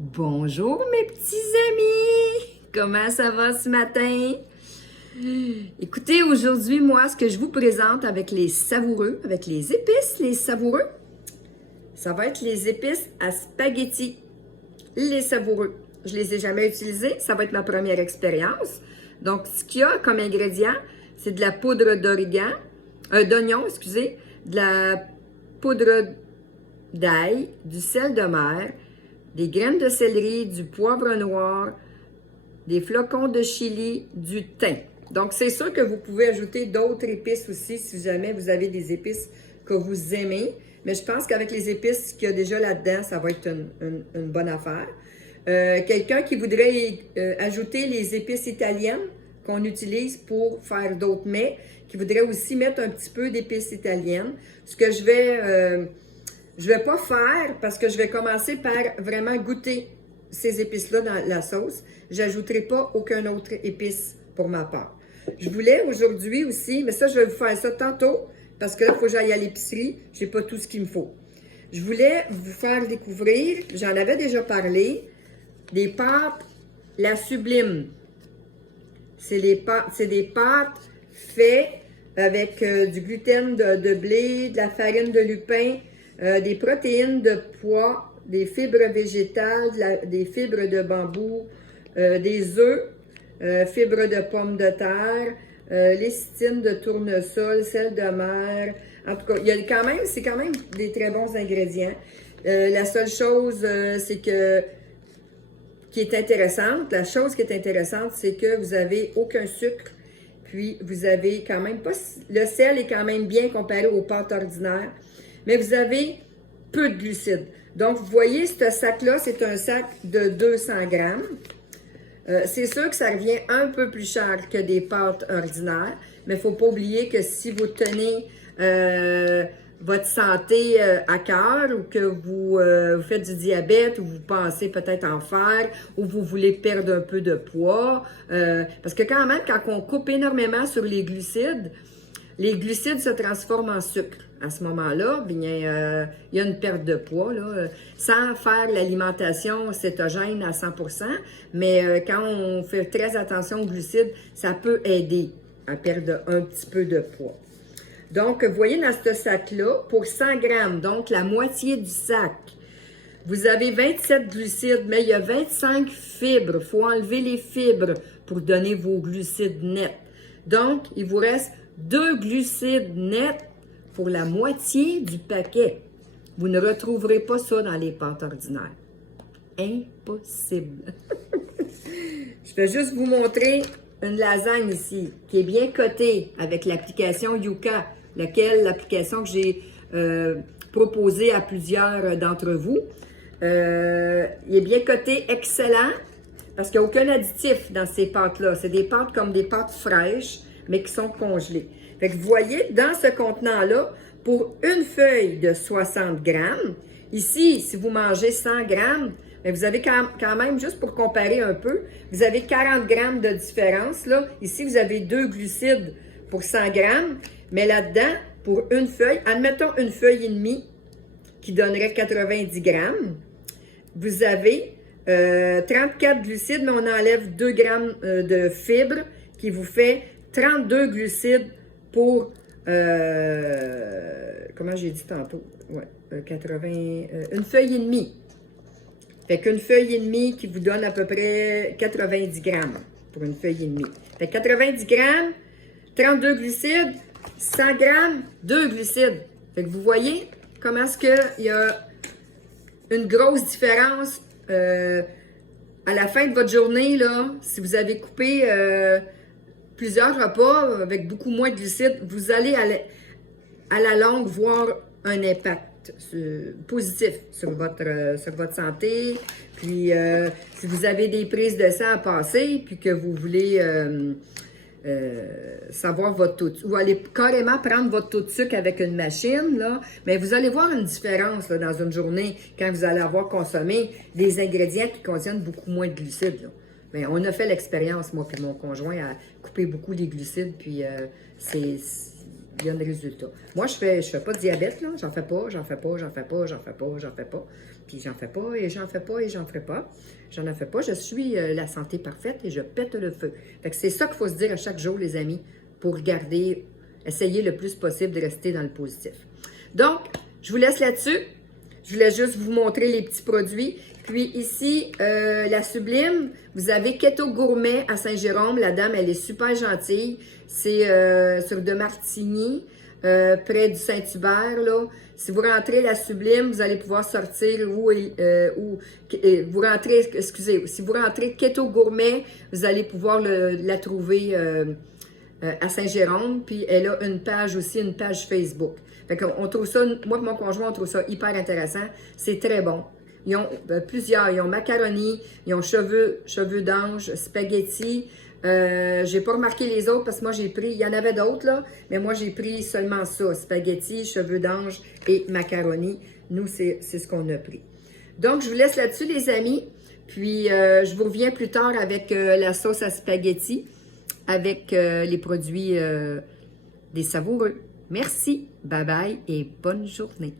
Bonjour mes petits amis! Comment ça va ce matin? Écoutez, aujourd'hui, moi, ce que je vous présente avec les savoureux, avec les épices, les savoureux, ça va être les épices à spaghetti, les savoureux. Je les ai jamais utilisés, ça va être ma première expérience. Donc, ce qu'il y a comme ingrédient, c'est de la poudre d'oignon, excusez, de la poudre d'ail, du sel de mer, des graines de céleri, du poivre noir, des flocons de chili, du thym. Donc, c'est sûr que vous pouvez ajouter d'autres épices aussi si jamais vous avez des épices que vous aimez. Mais je pense qu'avec les épices qu'il y a déjà là-dedans, ça va être une bonne affaire. Quelqu'un qui voudrait ajouter les épices italiennes qu'on utilise pour faire d'autres mets, qui voudrait aussi mettre un petit peu d'épices italiennes. Ce que je vais pas faire parce que je vais commencer par vraiment goûter ces épices-là dans la sauce. J'ajouterai pas aucun autre épice pour ma part. Je voulais aujourd'hui aussi, mais ça, je vais vous faire ça tantôt parce que là, il faut que j'aille à l'épicerie. J'ai pas tout ce qu'il me faut. Je voulais vous faire découvrir, j'en avais déjà parlé, des pâtes La Sublime. C'est des pâtes faites avec du gluten de blé, de la farine de lupin, des protéines de pois, des fibres végétales, des fibres de bambou, des œufs, fibres de pommes de terre, lécithine de tournesol, sel de mer. En tout cas, c'est quand même des très bons ingrédients. La seule chose, qui est intéressante, la chose qui est intéressante, c'est que vous avez aucun sucre, puis vous avez quand même pas, le sel est quand même bien comparé aux pâtes ordinaires, mais vous avez peu de glucides. Donc, vous voyez, ce sac-là, c'est un sac de 200 grammes. C'est sûr que ça revient un peu plus cher que des pâtes ordinaires, mais il ne faut pas oublier que si vous tenez votre santé à cœur ou que vous faites du diabète ou vous pensez peut-être en faire ou vous voulez perdre un peu de poids, parce que quand même, quand on coupe énormément sur les glucides se transforment en sucre. À ce moment-là, bien, il y a une perte de poids, là, sans faire l'alimentation cétogène à 100%, mais quand on fait très attention aux glucides, ça peut aider à perdre un petit peu de poids. Donc, vous voyez dans ce sac-là, pour 100 grammes, donc la moitié du sac, vous avez 27 glucides, mais il y a 25 fibres. Il faut enlever les fibres pour donner vos glucides nets. Donc, il vous reste 2 glucides nets pour la moitié du paquet. Vous ne retrouverez pas ça dans les pâtes ordinaires. Impossible. Je vais juste vous montrer une lasagne ici, qui est bien cotée avec l'application Yuka, l'application que j'ai proposée à plusieurs d'entre vous. Il est bien coté, excellent, parce qu'il n'y a aucun additif dans ces pâtes-là. C'est des pâtes comme des pâtes fraîches, mais qui sont congelées. Fait que vous voyez, dans ce contenant-là, pour une feuille de 60 grammes, ici, si vous mangez 100 grammes, bien, vous avez quand même, juste pour comparer un peu, vous avez 40 grammes de différence. Là. Ici, vous avez 2 glucides pour 100 grammes, mais là-dedans, pour une feuille, admettons une feuille et demie, qui donnerait 90 grammes, vous avez 34 glucides, mais on enlève 2 grammes de fibres, qui vous fait 32 glucides pour, comment j'ai dit tantôt? Ouais, 80, une feuille et demie. Fait qu'une feuille et demie qui vous donne à peu près 90 grammes pour une feuille et demie. Fait que 90 grammes, 32 glucides, 100 grammes, 2 glucides. Fait que vous voyez comment est-ce qu'il y a une grosse différence à la fin de votre journée, là, si vous avez coupé plusieurs repas avec beaucoup moins de glucides, vous allez à la longue voir un impact positif sur votre santé. Puis, si vous avez des prises de sang à passer, puis que vous voulez savoir votre taux de sucre, ou aller carrément prendre votre taux de sucre avec une machine, là, mais vous allez voir une différence là, dans une journée quand vous allez avoir consommé des ingrédients qui contiennent beaucoup moins de glucides. Là. Mais on a fait l'expérience, moi et mon conjoint, à couper beaucoup les glucides, puis il y a un résultat. Moi, je fais pas de diabète, là. J'en fais pas. Puis j'en fais pas, et j'en fais pas, et j'en ferai pas. J'en fais pas. Je suis la santé parfaite et je pète le feu. Fait que c'est ça qu'il faut se dire à chaque jour, les amis, pour essayer le plus possible de rester dans le positif. Donc, je vous laisse là-dessus. Je voulais juste vous montrer les petits produits. Puis ici, la Sublime, vous avez Keto Gourmet à Saint-Jérôme. La dame, elle est super gentille. C'est sur de Martigny, près du Saint-Hubert, là. Si vous rentrez la Sublime, vous allez pouvoir sortir si vous rentrez Keto Gourmet, vous allez pouvoir la trouver à Saint-Jérôme. Puis elle a une page aussi, une page Facebook. Fait qu'on trouve ça, moi et mon conjoint, on trouve ça hyper intéressant. C'est très bon. Ils ont plusieurs. Ils ont macaroni, ils ont cheveux d'ange, spaghetti. J'ai pas remarqué les autres parce que moi j'ai pris, il y en avait d'autres là, mais moi j'ai pris seulement ça, spaghetti, cheveux d'ange et macaroni. Nous, c'est ce qu'on a pris. Donc, je vous laisse là-dessus, les amis. Puis, je vous reviens plus tard avec la sauce à spaghetti, avec les produits des savoureux. Merci, bye bye et bonne journée.